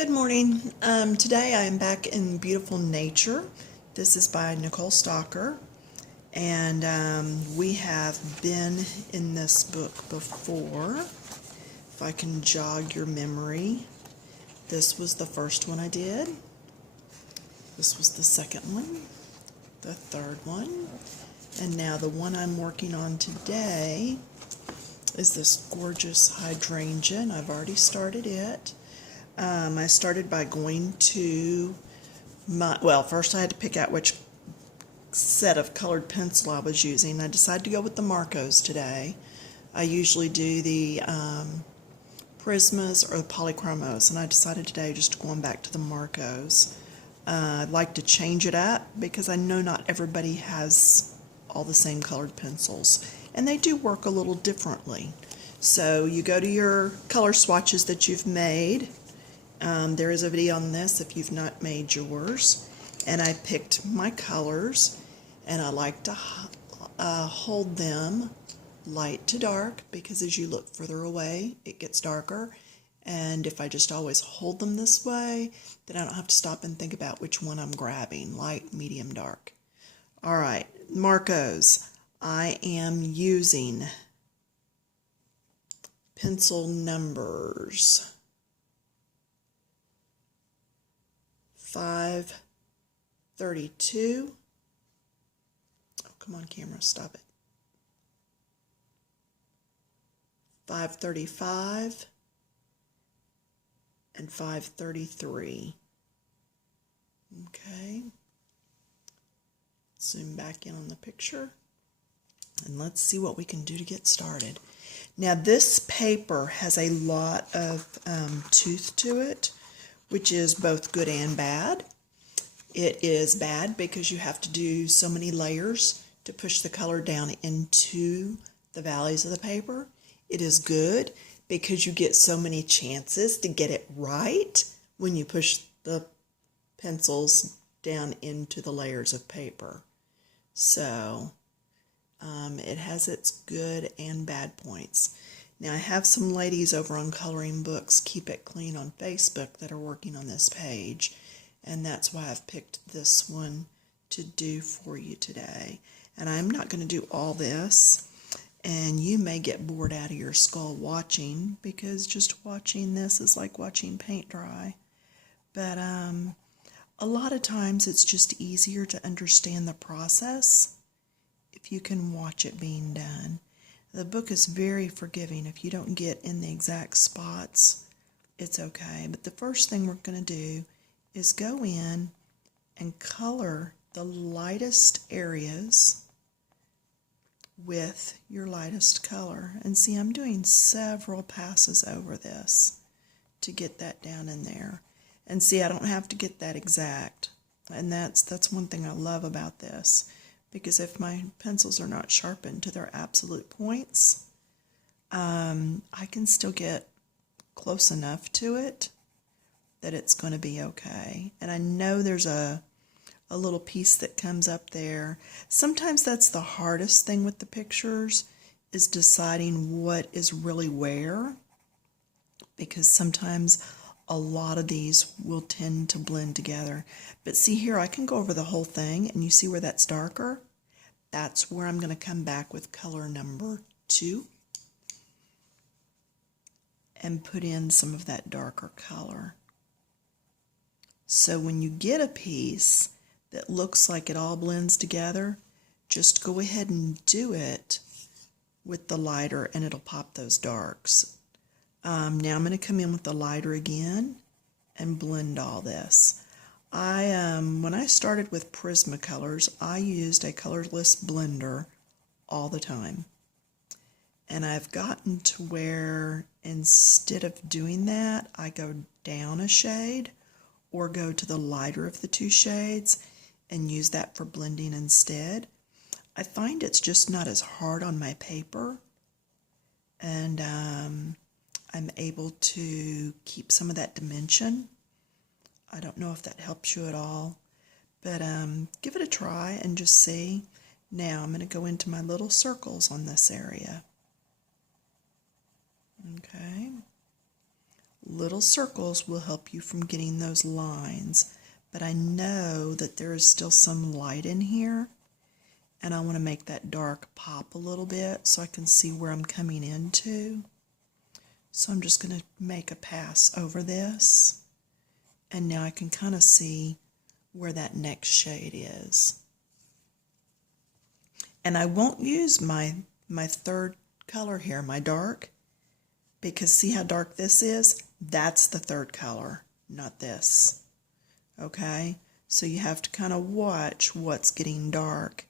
Good morning. Today I am back in beautiful nature. This is by Nicole Stalker, and we have been in this book before. If I can jog your memory, this was the first one I did. This was the second one, the third one, and now the one I'm working on today is this gorgeous hydrangea, and I've already started it. I started by going to first I had to pick out which set of colored pencil I was using. I decided to go with the Marcos today. I usually do the Prismas or the Polychromos, and I decided today just going back to the Marcos. I'd like to change it up because I know not everybody has all the same colored pencils, and they do work a little differently. So you go to your color swatches that you've made. There is a video on this if you've not made yours. And I picked my colors, and I like to hold them light to dark because as you look further away, it gets darker. And if I just always hold them this way, then I don't have to stop and think about which one I'm grabbing, light, medium, dark. All right, Marcos. I am using pencil numbers 532. Oh, come on, camera, stop it. 535 and 533. Okay. Zoom back in on the picture. And let's see what we can do to get started. Now, this paper has a lot of tooth to it, which is both good and bad. It is bad because you have to do so many layers to push the color down into the valleys of the paper. It is good because you get so many chances to get it right when you push the pencils down into the layers of paper. So it has its good and bad points. Now, I have some ladies over on Coloring Books Keep It Clean on Facebook that are working on this page, and that's why I've picked this one to do for you today. And I'm not going to do all this, and you may get bored out of your skull watching, because just watching this is like watching paint dry. But a lot of times it's just easier to understand the process if you can watch it being done. The book is very forgiving. If you don't get in the exact spots, it's okay. But the first thing we're going to do is go in and color the lightest areas with your lightest color. And see, I'm doing several passes over this to get that down in there. And see, I don't have to get that exact. And that's one thing I love about this. Because if my pencils are not sharpened to their absolute points, I can still get close enough to it that it's going to be okay. And I know there's a little piece that comes up there. Sometimes that's the hardest thing with the pictures, is deciding what is really where, because sometimes a lot of these will tend to blend together. But see here, I can go over the whole thing, and you see where that's darker? That's where I'm going to come back with color number 2 and put in some of that darker color. So when you get a piece that looks like it all blends together, just go ahead and do it with the lighter, and it'll pop those darks. Now I'm going to come in with the lighter again and blend all this. When I started with Prismacolors, I used a colorless blender all the time. And I've gotten to where instead of doing that, I go down a shade or go to the lighter of the two shades and use that for blending instead. I find it's just not as hard on my paper, and I'm able to keep some of that dimension. I don't know if that helps you at all, but give it a try and just see. Now I'm going to go into my little circles on this area. Okay. little circles will help you from getting those lines. But I know that there is still some light in here, and I want to make that dark pop a little bit so I can see where I'm coming into. So I'm just going to make a pass over this, and now I can kind of see where that next shade is. And I won't use my third color here, my dark, because see how dark this is? That's the third color, not this. Okay? So you have to kind of watch what's getting dark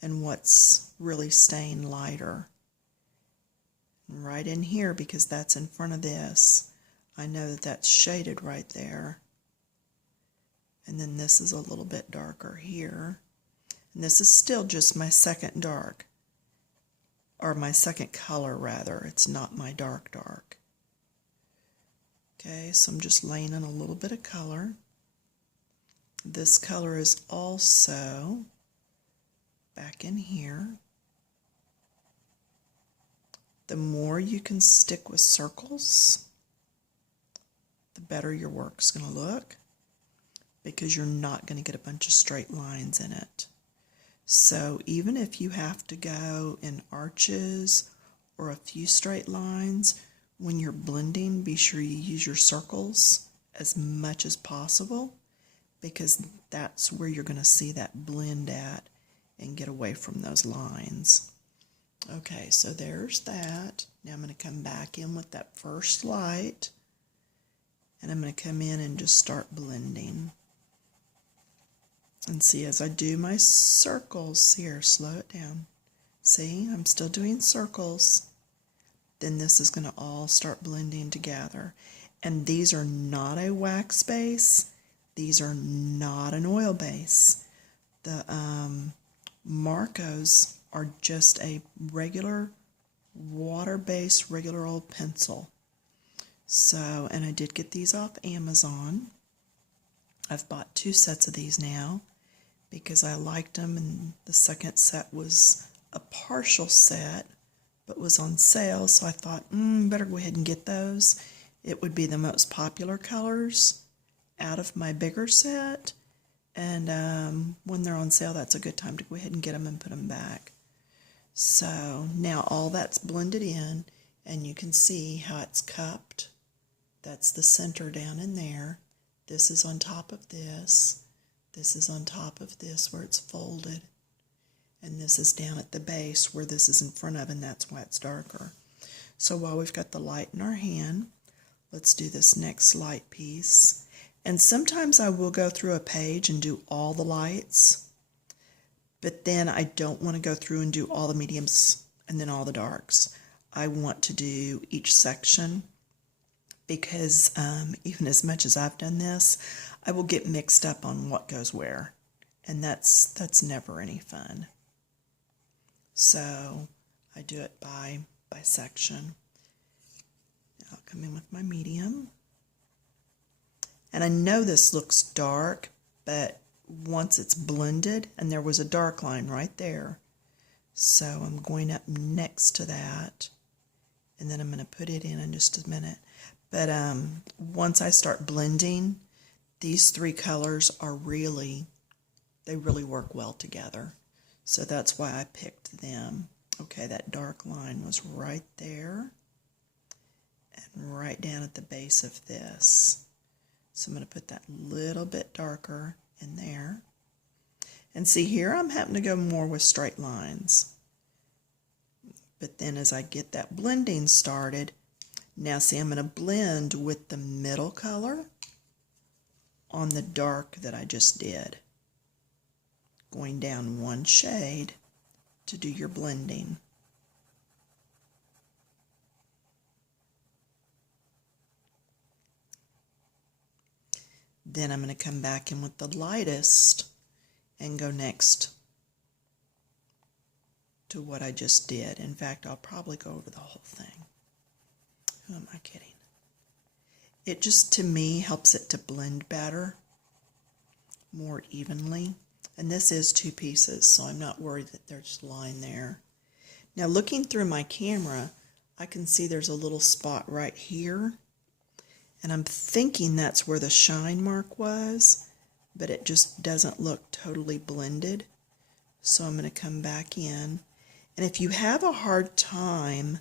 and what's really staying lighter. Right in here, because that's in front of this, I know that that's shaded right there. And then this is a little bit darker here. And this is still just my second dark, or my second color rather. It's not my dark dark. Okay, so I'm just laying in a little bit of color. This color is also back in here. The more you can stick with circles, the better your work's going to look, because you're not going to get a bunch of straight lines in it. So even if you have to go in arches or a few straight lines, when you're blending, be sure you use your circles as much as possible, because that's where you're going to see that blend at and get away from those lines. Okay, so there's that. Now I'm going to come back in with that first light, and I'm going to come in and just start blending. And see, as I do my circles here, slow it down. See, I'm still doing circles. Then this is going to all start blending together. And these are not a wax base. These are not an oil base. The Marcos are just a regular water-based, regular old pencil. So, and I did get these off Amazon. I've bought 2 sets of these now because I liked them, and the second set was a partial set but was on sale, so I thought, better go ahead and get those. It would be the most popular colors out of my bigger set, and when they're on sale, that's a good time to go ahead and get them and put them back. So now all that's blended in, and you can see how it's cupped. That's the center down in there. This is on top of this. This is on top of this where it's folded. And this is down at the base where this is in front of, and that's why it's darker. So while we've got the light in our hand, let's do this next light piece. And sometimes I will go through a page and do all the lights, but then I don't want to go through and do all the mediums and then all the darks. I want to do each section, because even as much as I've done this, I will get mixed up on what goes where, and that's never any fun. So I do it by section. I'll come in with my medium. And I know this looks dark, but once it's blended, and there was a dark line right there, so I'm going up next to that, and then I'm going to put it in just a minute. But once I start blending, these 3 colors are they really work well together. So that's why I picked them. Okay, that dark line was right there and right down at the base of this. So I'm going to put that little bit darker in there. And see, here I'm having to go more with straight lines. But then as I get that blending started, now see, I'm going to blend with the middle color on the dark that I just did. Going down 1 shade to do your blending. Then I'm going to come back in with the lightest and go next to what I just did. In fact, I'll probably go over the whole thing. Who am I kidding? It just, to me, helps it to blend better, more evenly. And this is 2 pieces, so I'm not worried that there's a line there. Now, looking through my camera, I can see there's a little spot right here. And I'm thinking that's where the shine mark was, but it just doesn't look totally blended. So I'm going to come back in. And if you have a hard time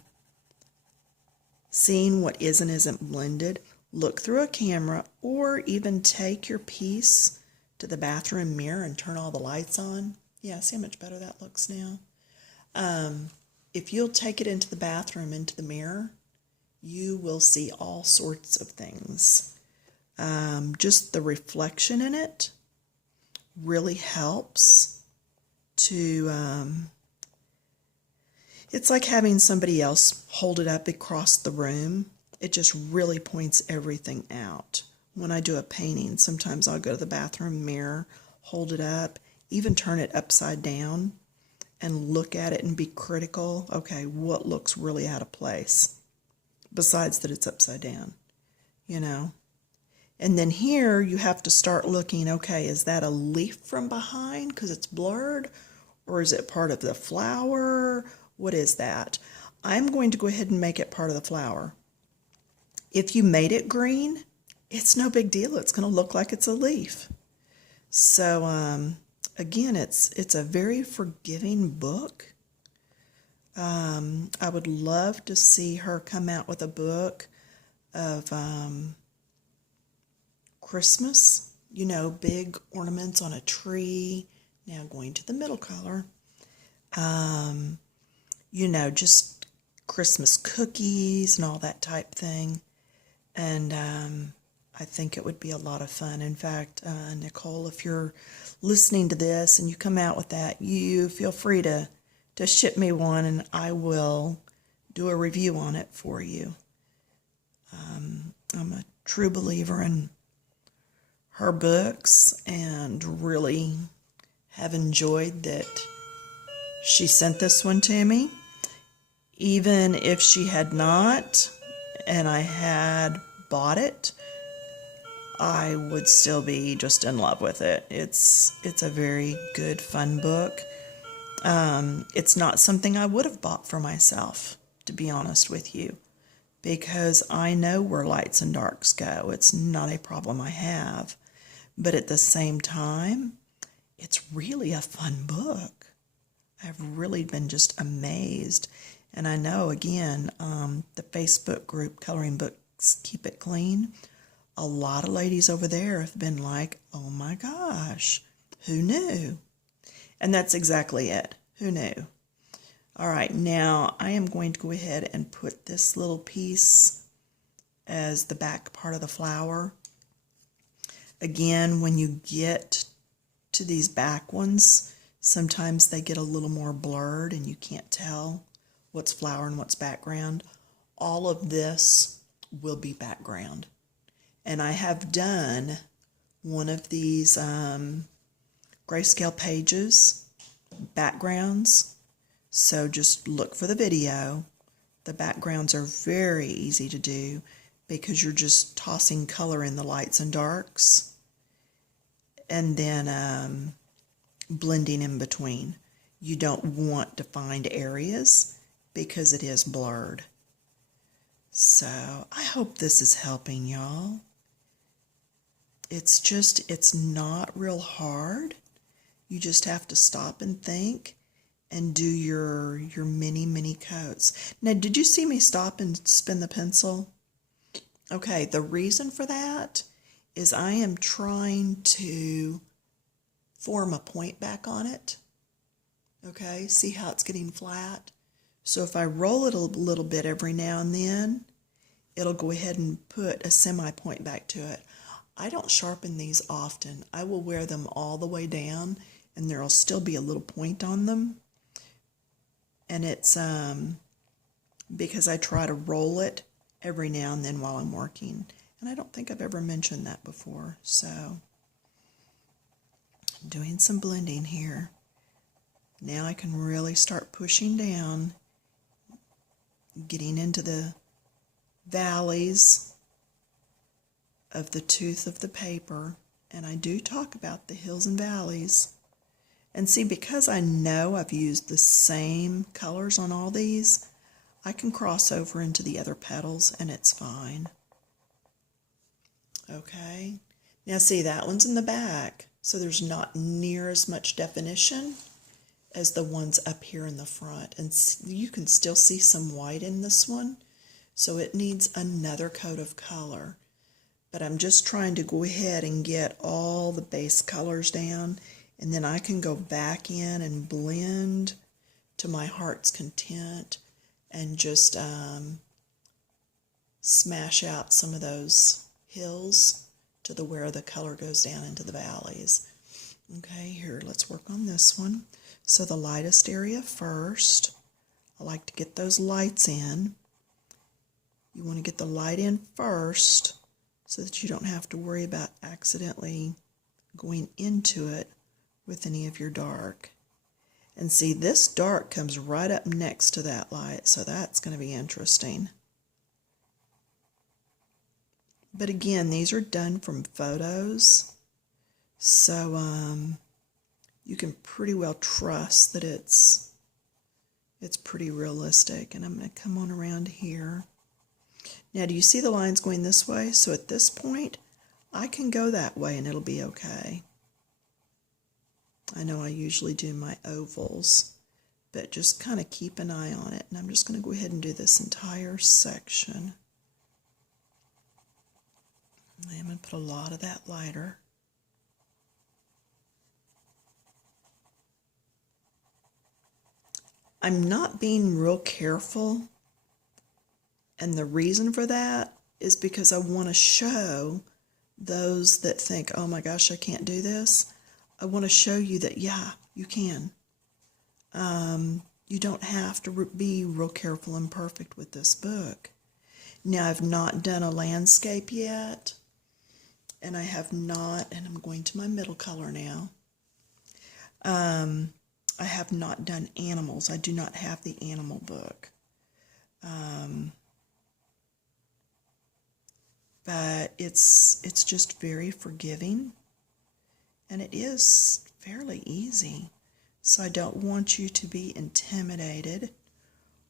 seeing what is and isn't blended, look through a camera or even take your piece to the bathroom mirror and turn all the lights on. Yeah, see how much better that looks now? If you'll take it into the bathroom, into the mirror, you will see all sorts of things. Just the reflection in it really helps to, it's like having somebody else hold it up across the room. It just really points everything out. When I do a painting, sometimes I'll go to the bathroom mirror, hold it up, even turn it upside down and look at it and be critical. Okay, what looks really out of place? Besides that it's upside down, you know. And then here you have to start looking, okay, is that a leaf from behind because it's blurred? Or is it part of the flower? What is that? I'm going to go ahead and make it part of the flower. If you made it green, it's no big deal. It's going to look like it's a leaf. So, again, it's a very forgiving book. I would love to see her come out with a book of Christmas, you know, big ornaments on a tree. Now going to the middle color. You know, just Christmas cookies and all that type thing. And I think it would be a lot of fun. In fact, Nicole, if you're listening to this and you come out with that, you feel free to ship me one and I will do a review on it for you. I'm a true believer in her books and really have enjoyed that she sent this one to me. Even if she had not and I had bought it, I would still be just in love with it. It's a very good, fun book. It's not something I would have bought for myself, to be honest with you, because I know where lights and darks go. It's not a problem I have. But at the same time, it's really a fun book. I've really been just amazed. And I know, again, the Facebook group, Coloring Books Keep It Clean, a lot of ladies over there have been like, oh my gosh, who knew? And that's exactly it. Who knew? All right, now I am going to go ahead and put this little piece as the back part of the flower. Again, when you get to these back ones, sometimes they get a little more blurred and you can't tell what's flower and what's background. All of this will be background. And I have done one of these grayscale pages, backgrounds. So just look for the video. The backgrounds are very easy to do because you're just tossing color in the lights and darks and then blending in between. You don't want defined areas because it is blurred. So I hope this is helping y'all. It's not real hard. You just have to stop and think and do your mini coats. Now, did you see me stop and spin the pencil? Okay, the reason for that is I am trying to form a point back on it. Okay, see how it's getting flat? So if I roll it a little bit every now and then, it'll go ahead and put a semi-point back to it. I don't sharpen these often. I will wear them all the way down and there'll still be a little point on them. And it's because I try to roll it every now and then while I'm working. And I don't think I've ever mentioned that before. So I'm doing some blending here. Now I can really start pushing down, getting into the valleys of the tooth of the paper. And I do talk about the hills and valleys. And see, because I know I've used the same colors on all these, I can cross over into the other petals and it's fine. Okay. Now see, that one's in the back, so there's not near as much definition as the ones up here in the front. And you can still see some white in this one, so it needs another coat of color. But I'm just trying to go ahead and get all the base colors down, and then I can go back in and blend to my heart's content and just smash out some of those hills to the where the color goes down into the valleys. Okay, here, let's work on this one. So the lightest area first. I like to get those lights in. You want to get the light in first so that you don't have to worry about accidentally going into it with any of your dark. And see, this dark comes right up next to that light, so that's going to be interesting. But again, these are done from photos, so you can pretty well trust that it's pretty realistic. And I'm going to come on around here. Now, do you see the lines going this way? So at this point, I can go that way and it'll be okay. I know I usually do my ovals, but just kind of keep an eye on it. And I'm just going to go ahead and do this entire section. I'm going to put a lot of that lighter. I'm not being real careful, and the reason for that is because I want to show those that think, oh my gosh, I can't do this. I want to show you that, yeah, you can. You don't have to be real careful and perfect with this book. Now, I've not done a landscape yet, and I have not, and I'm going to my middle color now. I have not done animals. I do not have the animal book. But it's just very forgiving, and it is fairly easy. So I don't want you to be intimidated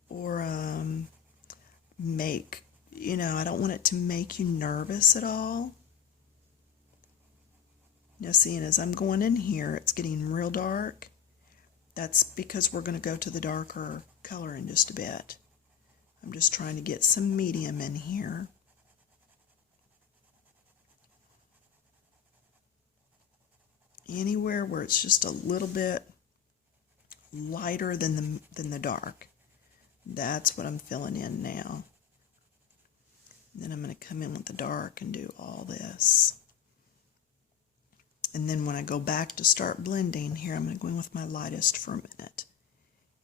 or I don't want it to make you nervous at all. Now, seeing as I'm going in here, it's getting real dark. That's because we're going to go to the darker color in just a bit. I'm just trying to get some medium in here. Anywhere where it's just a little bit lighter than the dark. That's what I'm filling in now. And then I'm going to come in with the dark and do all this. And then when I go back to start blending, here I'm going to go in with my lightest for a minute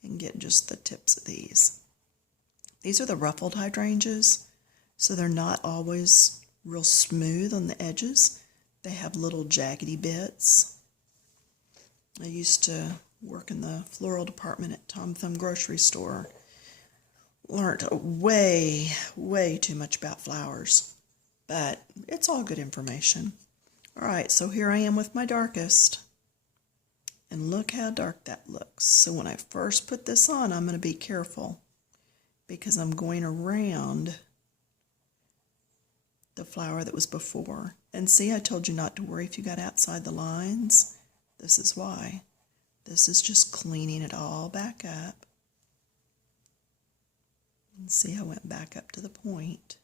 and get just the tips of these. These are the ruffled hydrangeas, so they're not always real smooth on the edges. They have little jaggedy bits. I used to work in the floral department at Tom Thumb grocery store. Learned way, way too much about flowers, but it's all good information. All right, so here I am with my darkest, and look how dark that looks. So when I first put this on, I'm going to be careful because I'm going around the flower that was before. And see, I told you not to worry if you got outside the lines. This is why. This is just cleaning it all back up. And see, I went back up to the point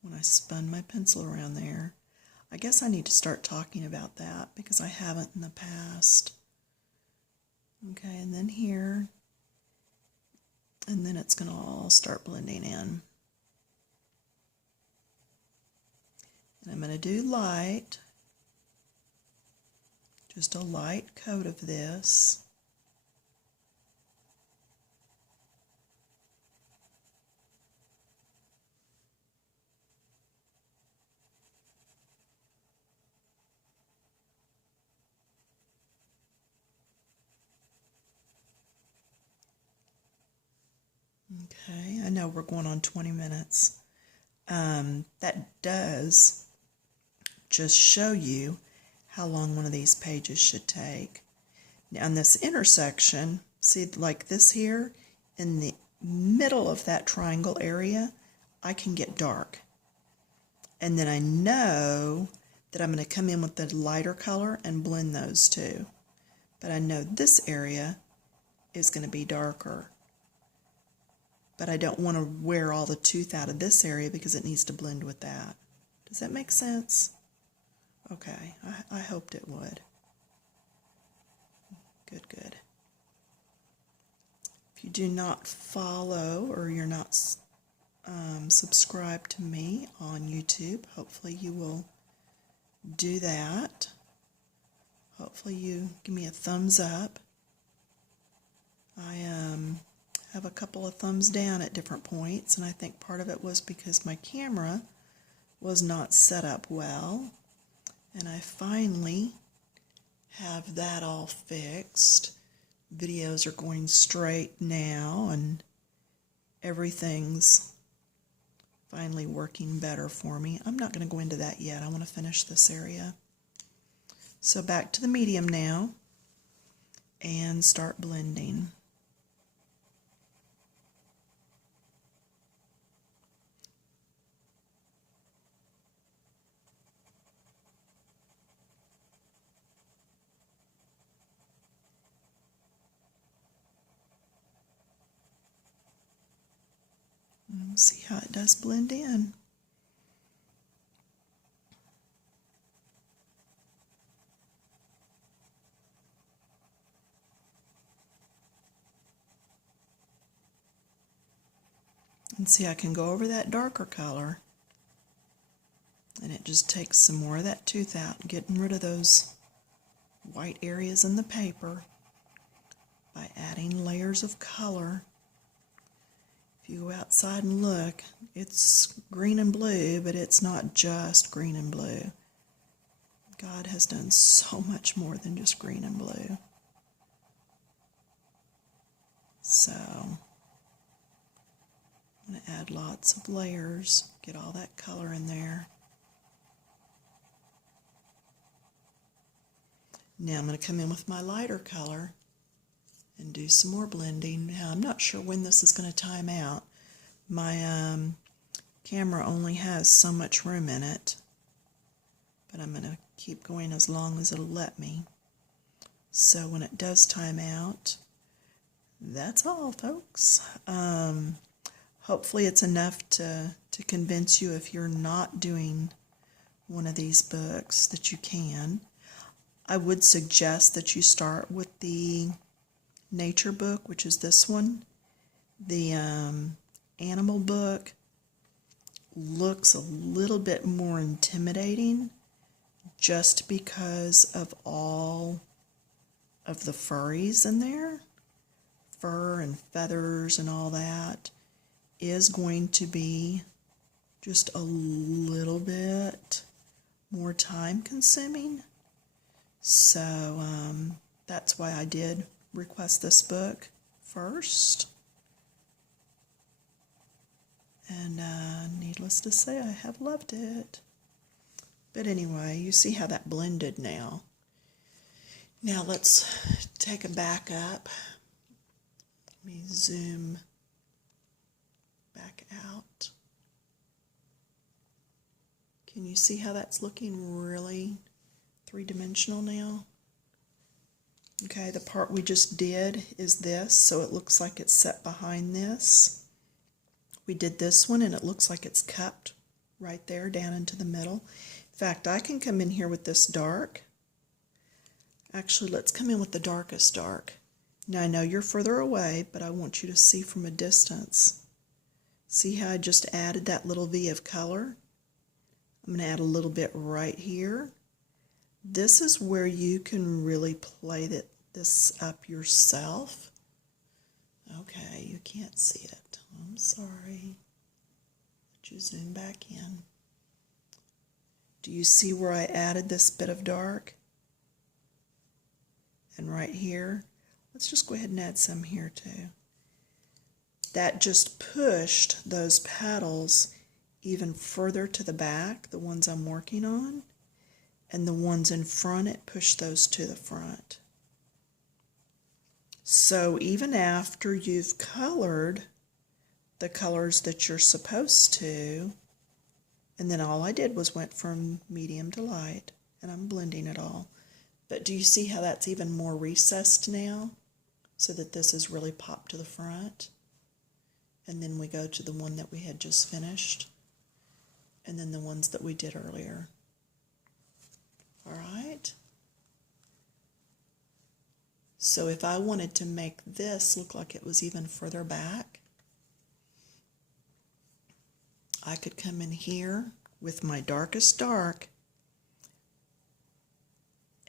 when I spun my pencil around there. I guess I need to start talking about that because I haven't in the past. Okay, and then here, and then it's going to all start blending in. And I'm going to do light, just a light coat of this. Okay, I know we're going on 20 minutes. That does just show you how long one of these pages should take. Now in this intersection, see like this here, in the middle of that triangle area, I can get dark. And then I know that I'm going to come in with the lighter color and blend those two. But I know this area is going to be darker. But I don't want to wear all the tooth out of this area because it needs to blend with that. Does that make sense? Okay, I hoped it would. Good, good. If you do not follow or you're not subscribed to me on YouTube, hopefully you will do that. Hopefully you give me a thumbs up. I have a couple of thumbs down at different points, and I think part of it was because my camera was not set up well, and I finally have that all fixed. Videos are going straight now, and everything's finally working better for me. I'm not going to go into that yet. I want to finish this area. So back to the medium now and start blending. See how it does blend in. And see, I can go over that darker color, and it just takes some more of that tooth out, getting rid of those white areas in the paper by adding layers of color. If you go outside and look, it's green and blue, but it's not just green and blue. God has done so much more than just green and blue. So I'm going to add lots of layers, get all that color in there. Now I'm going to come in with my lighter color and do some more blending. Now I'm not sure when this is going to time out. My camera only has so much room in it, but I'm going to keep going as long as it'll let me. So when it does time out, that's all, folks. Hopefully it's enough to convince you, if you're not doing one of these books, that you can. I would suggest that you start with the nature book, which is this one. The animal book looks a little bit more intimidating just because of all of the furries in there. Fur and feathers and all that is going to be just a little bit more time consuming. So that's why I did request this book first. And needless to say, I have loved it. But anyway, you see how that blended now. Now let's take a back up. Let me zoom back out. Can you see how that's looking really three-dimensional now? Okay, the part we just did is this, so it looks like it's set behind this. We did this one, and it looks like it's cupped right there down into the middle. In fact, I can come in here with this dark. Actually, let's come in with the darkest dark. Now, I know you're further away, but I want you to see from a distance. See how I just added that little V of color? I'm going to add a little bit right here. This is where you can really play this up yourself. Okay, you can't see it. I'm sorry. Let you zoom back in. Do you see where I added this bit of dark? And right here, let's just go ahead and add some here too. That just pushed those petals even further to the back, the ones I'm working on, and the ones in front, it pushed those to the front. So even after you've colored the colors that you're supposed to, And then all I did was went from medium to light, and I'm blending it all. But do you see how that's even more recessed now? So that this is really popped to the front. And then we go to the one that we had just finished. And then the ones that we did earlier. All right. So if I wanted to make this look like it was even further back, I could come in here with my darkest dark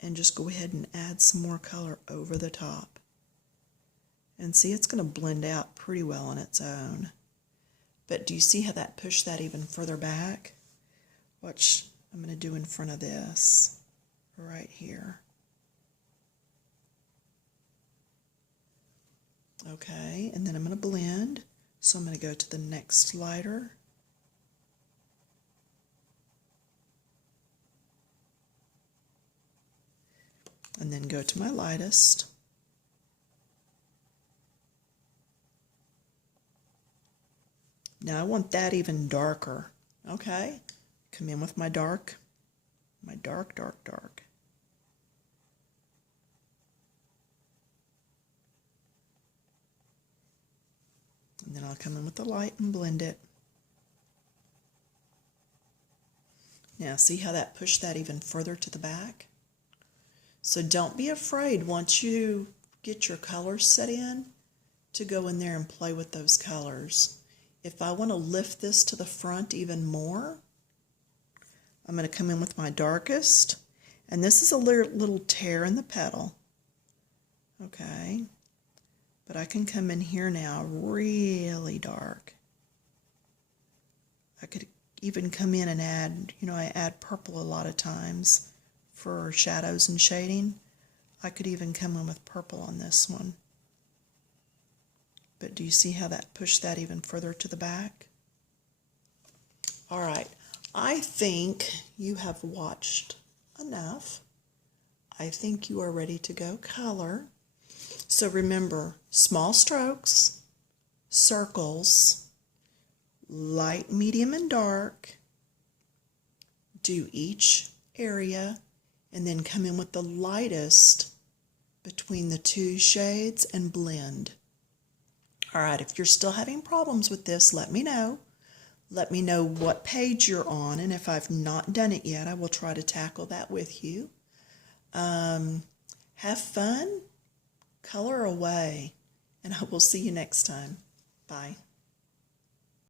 and just go ahead and add some more color over the top. And see, it's going to blend out pretty well on its own. But do you see how that pushed that even further back? Watch, I'm going to do in front of this, right here. Okay, and then I'm going to blend. So I'm going to go to the next lighter. And then go to my lightest. Now I want that even darker. Okay, come in with my dark, dark. And then I'll come in with the light and blend it. Now see how that pushed that even further to the back? So don't be afraid once you get your colors set in to go in there and play with those colors. If I want to lift this to the front even more, I'm going to come in with my darkest. And this is a little tear in the petal. Okay. But I can come in here now really dark. I could even come in and add, I add purple a lot of times for shadows and shading. I could even come in with purple on this one. But do you see how that pushed that even further to the back? All right, I think you have watched enough. I think you are ready to go color. So remember, small strokes, circles, light, medium, and dark. Do each area and then come in with the lightest between the two shades and blend. All right, if you're still having problems with this, let me know. Let me know what page you're on, and if I've not done it yet, I will try to tackle that with you. Have fun, color away, and I will see you next time. Bye.